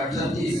38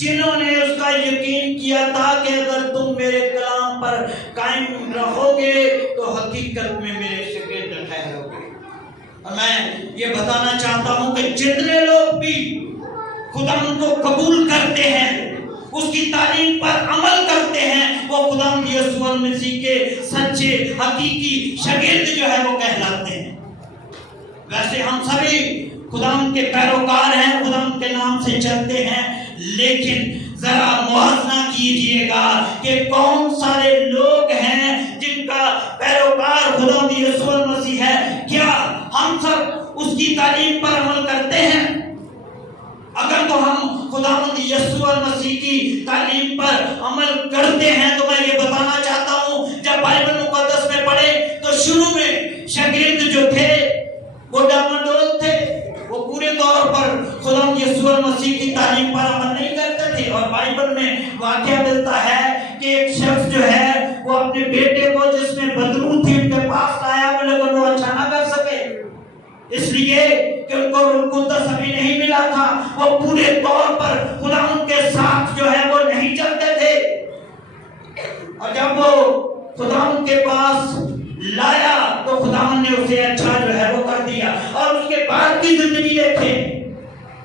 جنہوں نے اس کا یقین کیا تھا کہ اگر تم میرے کلام پر قائم رہو گے تو حقیقت میں میرے شاگرد ٹھہرو گے۔ اور میں یہ بتانا چاہتا ہوں کہ جتنے لوگ بھی خداوند کو قبول کرتے ہیں، اس کی تعلیم پر عمل کرتے ہیں، وہ خداوند یسوع مسیح کے سچے حقیقی شاگرد جو ہے وہ کہلاتے ہیں۔ ویسے ہم سبھی خداوند کے پیروکار ہیں، خداوند کے نام سے چلتے ہیں، لیکن ذرا موازنہ کیجئے گا کہ کون سارے لوگ ہیں جن کا پیروکار خداوند یسوع مسیح ہے۔ کیا ہم سب اس کی تعلیم پر عمل کرتے ہیں؟ اگر تو ہم خداوند یسوع مسیح کی تعلیم پر عمل کرتے ہیں تو میں یہ بتانا چاہتا ہوں، جب بائبل مقدس میں پڑھے تو شروع میں شاگرد جو تھے وہ ڈاماڈول تھے، وہ پورے طور پر خداوند یسوع مسیح کی تعلیم پر عمل نہیں کرتے تھے۔ اور بائبل میں واقعہ ملتا ہے کہ ایک شخص جو ہے وہ اپنے بیٹے کو جس میں بدرو تھی ان کے پاس لایا، لیکن وہ اچھا نہ کر سکے، اس لیے کہ ان کو روح القدس ابھی نہیں ملا تھا۔ وہ پورے طور پر خداوند کے ساتھ جو ہے وہ نہیں چلتے تھے۔ اور جب وہ خداوند کے پاس لایا تو خداوند نے اسے اچھا جو ہے وہ کر دیا۔ اور اس کے بعد کی زندگی دیکھیں،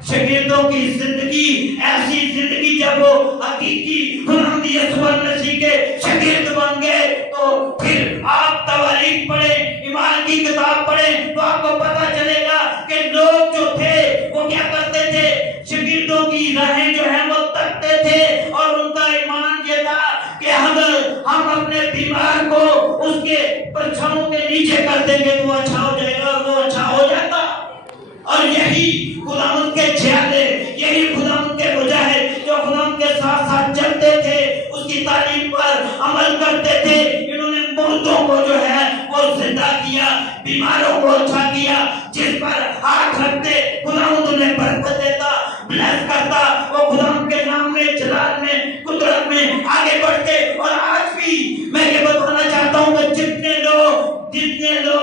شاگردوں کی زندگی، ایسی زندگی جب وہ حقیقی خداوند یسوع مسیح کے شاگرد بن گئے تو پھر آپ تواریخ پڑھیں، ایمان کی کتاب پڑھیں تو آپ کو پتا چلے گا کہ لوگ جو تھے وہ کیا کرتے تھے، شاگردوں کی راہیں جو ہیں وہ تکتے تھے، اور ان کا ایمان یہ تھا کہ اگر ہم اپنے بیمار کو اس کے پرچھاؤں کے نیچے کر دیں گے تو اچھا ہو جائے گا، اور وہ اچھا ہو جاتا۔ اور یہی خداوند کے چھیالے، یہی خداوند کے مجاہد جو خداوند کے ساتھ ساتھ چلتے تھے، اس کی تعلیم پر عمل کرتے تھے، انہوں نے مردوں کو جو ہے وہ زندہ کیا، بیماروں کو اچھا کیا، جس پر ہاتھ رکھتے خداوند انہیں برکت دیتا، بلیس کرتا، وہ خداوند کے نام میں، جلال میں، قدرت میں آگے بڑھتے۔ اور آج بھی میں یہ بتانا چاہتا ہوں کہ جتنے لوگ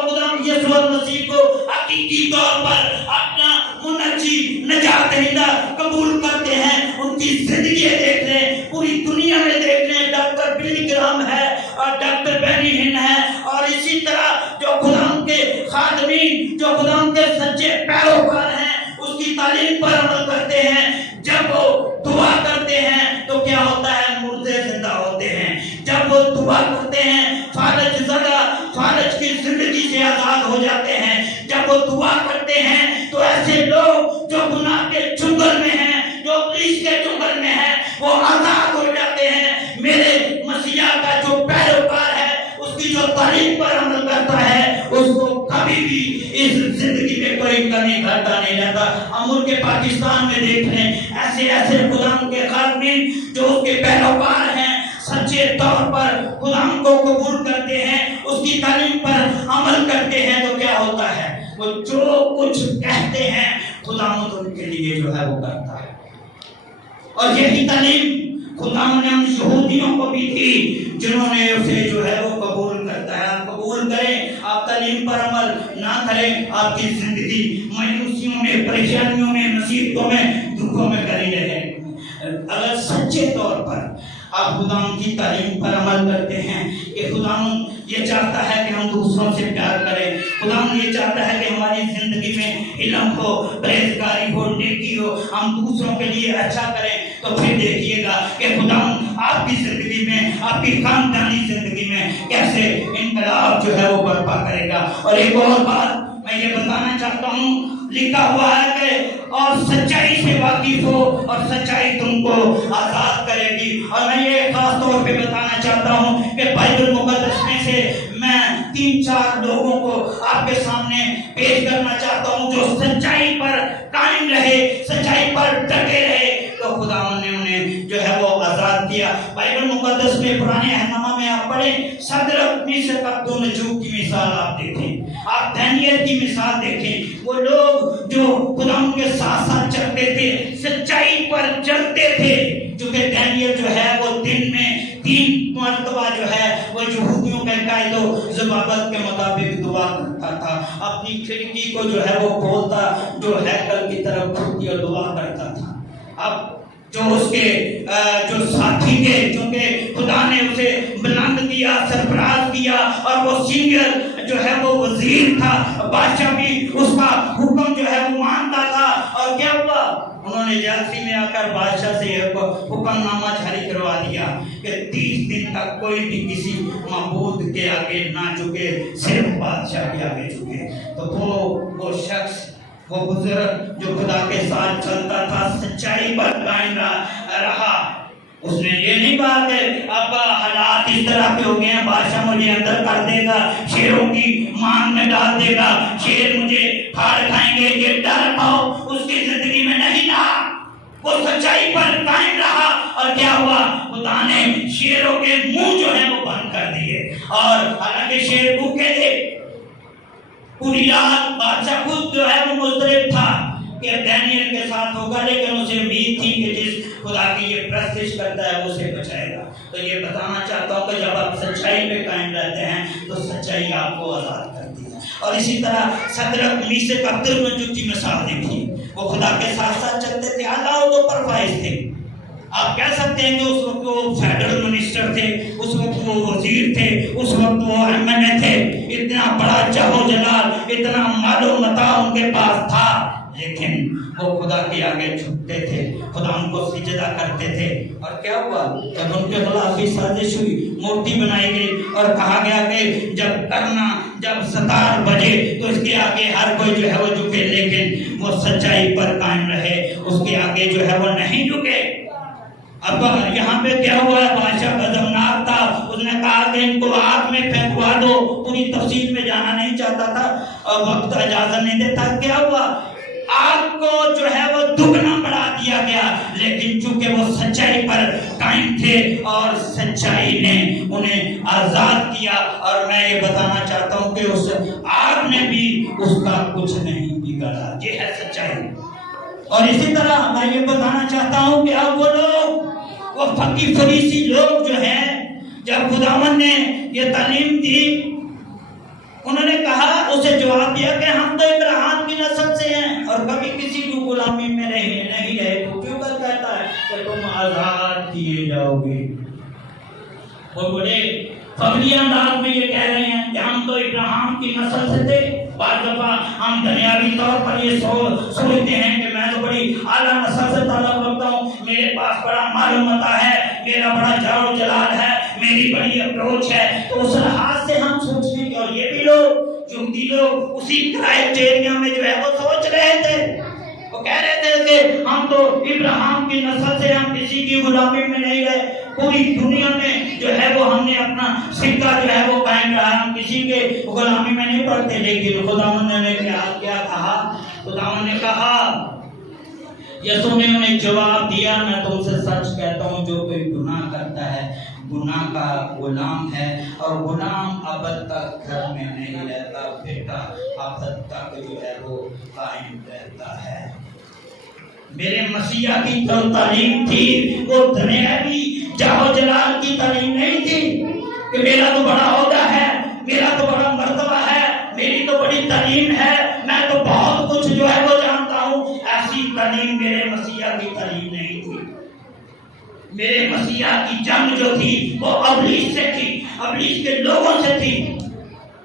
خداوند یسوع مسیح کو حقیقی طور پر اپنا منجی، نجات دہندہ قبول کرتے ہیں، ان کی زندگی دیکھ لیں، پوری دنیا میں دیکھ لیں، ڈاکٹر بلی گرام ہے اور ڈاکٹر بینی ہن ہے، اور اسی طرح جو خداوند کے خادمین، جو خداوند کے سچے پیروکار ہیں، اس کی تعلیم پر عمل کرتے ہیں۔ جب وہ دعا کرتے ہیں تو کیا ہوتا ہے؟ مردے زندہ ہوتے ہیں۔ جب وہ دعا کرتے ہیں فالج کی زندگی سے آزاد ہو جاتے ہیں۔ جب وہ دعا کرتے ہیں تو ایسے لوگ جو گناہ کے چنگل میں ہیں، جو ابلیس کے چنگل میں ہیں، وہ آزاد ہو جاتے ہیں۔ میرے مسیح کا جو پیروکار ہے، اس کی جو تعلیم پر عمل کرتا ہے، اس کو کبھی بھی اس زندگی میں کوئی کمی گھاٹا نہیں رہتا۔ ہم ملک کے پاکستان میں دیکھ رہے ہیں ایسے خداوند کے خادمین جو اس کے پیروکار ہیں، سچے طور پر خداوند کو قبول کرتے ہیں، اس کی تعلیم پر عمل کرتے ہیں، تو کیا ہوتا ہے؟ وہ جو کچھ کہتے ہیں خداوند ان کے لیے جو ہے وہ کرتا ہے۔ اور یہی تعلیم خداوند نے ہم یہودیوں کو بھی دی، جنہوں نے اسے جو ہے وہ قبول کرتا ہے۔ آپ قبول کریں، آپ تعلیم پر عمل نہ کریں، آپ کی زندگی مایوسیوں میں، پریشانیوں میں، مصیبتوں میں، دکھوں میں کری رہے۔ اگر سچے طور پر آپ خداوند کی تعلیم پر عمل کرتے ہیں کہ خداوند یہ چاہتا ہے کہ ہم دوسروں سے پیار کریں، خداوند یہ چاہتا ہے کہ ہماری زندگی میں علم ہو، پرہیزگاری ہو، نیکی ہو، ہم دوسروں کے لیے اچھا کریں، تو پھر دیکھیے گا کہ خداوند آپ کی زندگی میں، آپ کی خاندانی زندگی میں کیسے انقلاب جو ہے وہ برپا کرے گا۔ اور ایک اور بات میں یہ بتانا چاہتا ہوں، لکھا ہوا ہے کہ اور سچائی سے واقف ہو اور سچائی تم کو آزاد کرے گی۔ اور میں یہ خاص طور پہ بتانا چاہتا ہوں کہ بائبل مقدس میں سے میں 3-4 لوگوں کو آپ کے سامنے پیش کرنا چاہتا ہوں جو سچائی پر قائم رہے، سچائی پر ڈٹے رہے، تو خداوند نے انہیں جو ہے وہ آزاد کیا۔ بائبل مقدس میں پرانے عہد میں آپ پڑھیں، صدرک میشک عبدالنجو کی مثال آپ دیکھیں، آپ دانیل کی مثال دیکھیں، وہ لوگ جو خداوند کے ساتھ ساتھ چلتے تھے، سچائی پر چلتے تھے، چونکہ دانیل جو ہے وہ دن میں 3 مرتبہ جو ہے وہ یہودیوں کے قائد و ضوابط کے مطابق دعا کرتا تھا، اپنی کھڑکی کو جو ہے وہ کھولتا، جو ہیکل کی طرف کھڑکی اور دعا کرتا تھا۔ اب جو اس کے جو ساتھی تھے، چونکہ خدا نے اسے بلند کیا، سرفراز کیا، اور وہ سینئر جو ہے وہ وزیر تھا، بادشاہ بھی اس کا حکم جو ہے وہ مانتا تھا۔ اور کیا ہوا؟ انہوں نے جلسی میں آ کر بادشاہ سے حکم نامہ جاری کروا دیا کہ 30 دن تک کوئی بھی کسی معبود کے آگے نہ جھکے، صرف بادشاہ کے آگے جھکے۔ تو وہ شخص، وہ بزرگ جو خدا کے ساتھ چلتا تھا، سچائی پر قائم رہا، اس نے یہ نہیں کہا کہ اب حالات اس طرح کے ہو گئے ہیں، بادشاہ مجھے اندر کر دے گا، شیروں کی مانگ میں ڈال دے گا، شیر مجھے پھاڑ کھائیں گے، یہ ڈر پاؤ اس کی زندگی میں نہیں تھا۔ وہ سچائی پر قائم رہا، اور کیا ہوا؟ خدا نے شیروں کے منہ جو ہے وہ بند کر دیے، اور حالانکہ شیر بھوکے تھے، پوری رات بادشاہ خود جو ہے وہ مضطرب تھا کہ دانیل کے ساتھ ہوگا، لیکن اسے امید تھی کہ جس خدا کی یہ پرستش کرتا ہے وہ اسے بچائے گا۔ تو یہ بتانا چاہتا ہوں کہ جب آپ سچائی پہ قائم رہتے ہیں تو سچائی آپ کو آزاد کرتی ہے۔ اور اسی طرح صدرک، میثاق، عبدالمجید کی مثال دیکھیے، وہ خدا کے ساتھ ساتھ چلتے تھے، عہدوں پر فائز تھے۔ آپ کہہ سکتے ہیں کہ اس وقت وہ فیڈرل منسٹر تھے، اس وقت وہ وزیر تھے، اس وقت وہ MNA تھے، اتنا بڑا جہو جلال، اتنا مال و متاع ان کے پاس تھا، لیکن وہ خدا کے آگے جھکتے تھے، خدا ان کو سجدہ کرتے تھے۔ اور کیا ہوا؟ جب ان کے خلاف سازش ہوئی، مورتی بنائی گئی، اور کہا گیا کہ جب 7 بجے تو اس کے آگے ہر کوئی جو ہے وہ جھکے، لیکن وہ سچائی پر قائم رہے، اس کے آگے جو ہے وہ نہیں جھکے۔ اب یہاں پہ کیا ہوا ہے؟ بادشاہ غضبناک تھا، اس نے کہا کہ ان کو آگ میں پھینکوا دو۔ پوری تفصیل میں جانا نہیں چاہتا تھا اور وقت اجازت نہیں دیتا۔ کیا ہوا؟ آگ کو جو ہے وہ دگنا بڑھا دیا گیا، لیکن چونکہ وہ سچائی پر قائم تھے اور سچائی نے انہیں آزاد کیا۔ اور میں یہ بتانا چاہتا ہوں کہ اس آگ نے بھی اس کا کچھ نہیں بگاڑا۔ یہ ہے سچائی۔ اور اسی طرح میں یہ بتانا چاہتا ہوں کہ اب وہ لوگ، وہ فقی فریسی لوگ جو ہیں، جب خداوند نے یہ تعلیم دی، انہوں نے کہا، اسے جواب دیا کہ ہم تو ابراہیم کی نسل سے ہیں اور کبھی کسی کو غلامی میں نہیں رہے، تو کیوں کہتا ہے کہ تم آزاد کیے جاؤ گے؟ وہ بڑے فخری انداز میں یہ کہہ رہے ہیں کہ ہم تو ابراہیم کی نسل سے تھے۔ بعض دفعہ ہم دنیاوی طور پر یہ سوچتے ہیں کہ میں تو بڑی اعلیٰ نسل سے تعلق رکھتا ہوں، میرے پاس بڑا مال و متاع ہے، میرا بڑا جار و جلال ہے، میری بڑی اپروچ ہے۔ تو اس لحاظ سے ہم سوچنے کے، اور یہ بھی لوگ جمدی لوگ اسی کرائٹیریا میں جو ہے وہ سوچ رہے تھے، وہ کہہ رہے تھے کہ ہم تو ابراہیم کی نسل سے، ہم کسی کی غلامی میں نہیں رہے، پوری دنیا میں جو ہے وہ ہم نے اپنا سکہ جو ہے وہ قائم رہا، ہم کسی کے غلامی میں نہیں پڑتے۔ لیکن خداوند نے کیا کہا؟ خداوند نے کہا، یسوع نے انہیں جواب دیا، میں تم سے سچ کہتا ہوں، جو کوئی گناہ کرتا ہے گناہ کا غلام ہے، اور غلام ابد تک گھر میں نہیں رہتا، بیٹا ابد تک جو ہے وہ قائم رہتا ہے۔ میرے مسیح کی جو تعلیم تھی وہ دنیاوی جاہو جلال کی تعلیم نہیں تھی کہ میرا تو بڑا عہدہ ہے، میرا تو بڑا مرتبہ ہے، میری تو بڑی تعلیم ہے، میں تو بہت کچھ جو ہے وہ جانتا ہوں۔ ایسی تعلیم میرے مسیح کی تعلیم نہیں تھی۔ میرے مسیح کی جنگ جو تھی وہ ابلیس سے تھی، ابلیس کے لوگوں سے تھی۔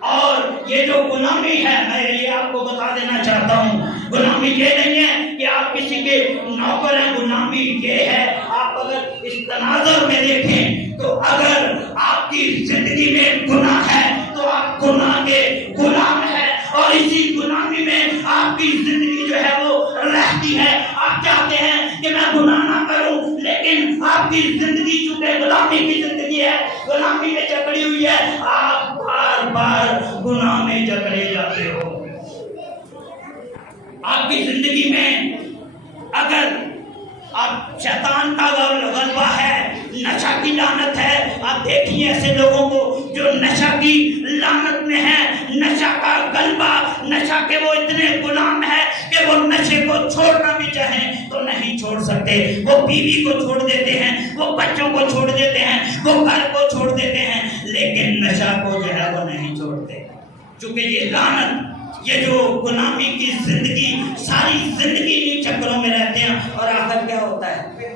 اور یہ جو غلامی ہے، میں یہ آپ کو بتا دینا چاہتا ہوں، غلامی یہ نہیں ہے کہ آپ کسی کے نوکر ہیں، غلامی یہ ہے، آپ اگر اس تناظر میں دیکھیں تو اگر آپ کی زندگی میں گناہ ہے تو آپ گناہ کے غلام ہیں، اور اسی غلامی میں آپ کی زندگی جو ہے وہ رہتی ہے۔ آپ چاہتے ہیں کہ میں گناہ نہ کروں، لیکن آپ کی زندگی چونکہ غلامی کی زندگی ہے، غلامی میں جکڑی ہوئی ہے، آپ بار بار گناہ میں جکڑے جاتے ہو۔ آپ کی زندگی میں اگر آپ شیطان کا غلبہ ہے، نشہ کی لعنت ہے، آپ دیکھیے ایسے لوگوں کو جو نشہ کی لعنت میں ہے، نشہ کا غلبہ، نشہ کے وہ اتنے غلام ہے کہ وہ نشے کو چھوڑنا بھی چاہیں تو نہیں چھوڑ سکتے۔ وہ بیوی کو چھوڑ دیتے ہیں، وہ بچوں کو چھوڑ دیتے ہیں، وہ گھر کو چھوڑ دیتے ہیں، لیکن نشہ کو جو ہے وہ نہیں چھوڑتے، چونکہ یہ لعنت، یہ جو غلامی کی زندگی، ساری زندگی ان چکروں میں رہتے ہیں، اور آخر کیا ہوتا ہے؟